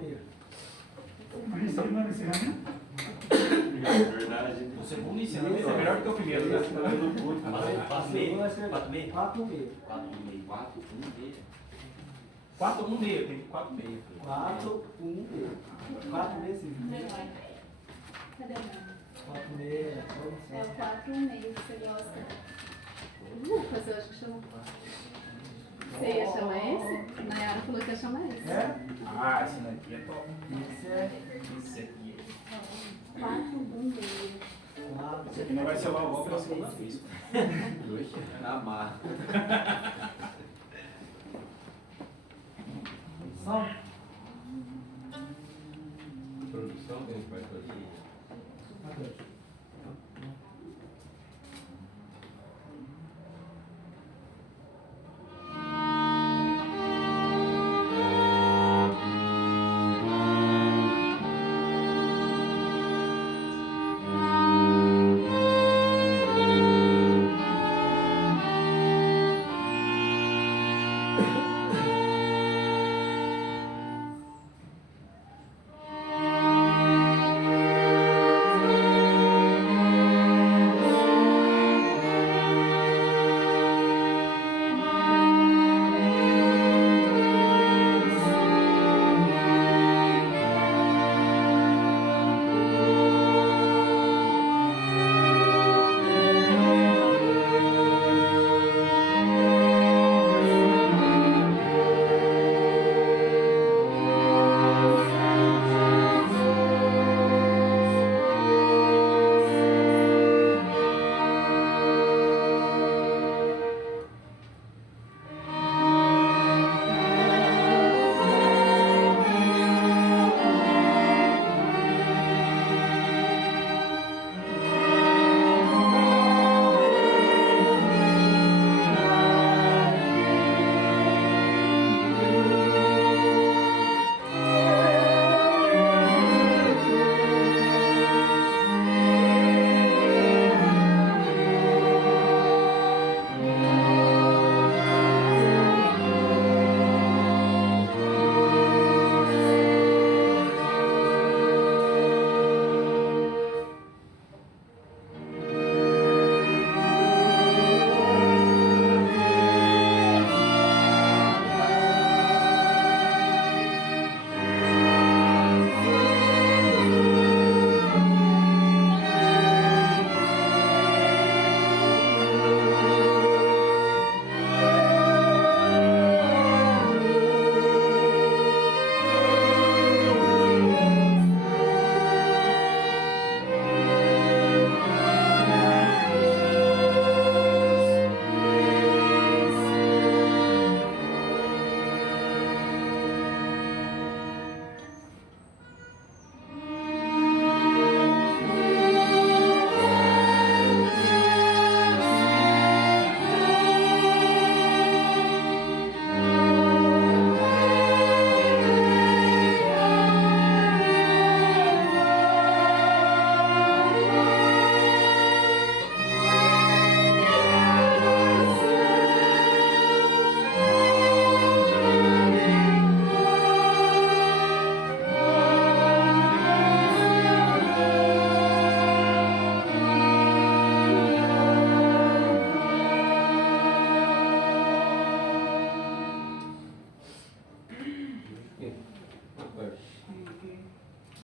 meio. Isso aí não é ensinamento? Verdade. Você é bonito, né? É melhor do que o primeiro, né? 4 meio. 4 meio. 4 meio. 4 meio. 4, 1 meio. 4, 1 meio, tem 4 meio. 4, 1 meio. 4 meio, sim. Cadê o nome? 4 meio. É o 4 meio que você gosta. Lucas, eu acho que chama. Você ia chamar esse? Nayara falou que ia chamar esse. É? Ah, esse daqui é top. Esse é Esse aqui. 4, 1 meio. 4. Esse aqui não vai ser o avó pela segunda vez. Na marra. São? Produção, quem faz?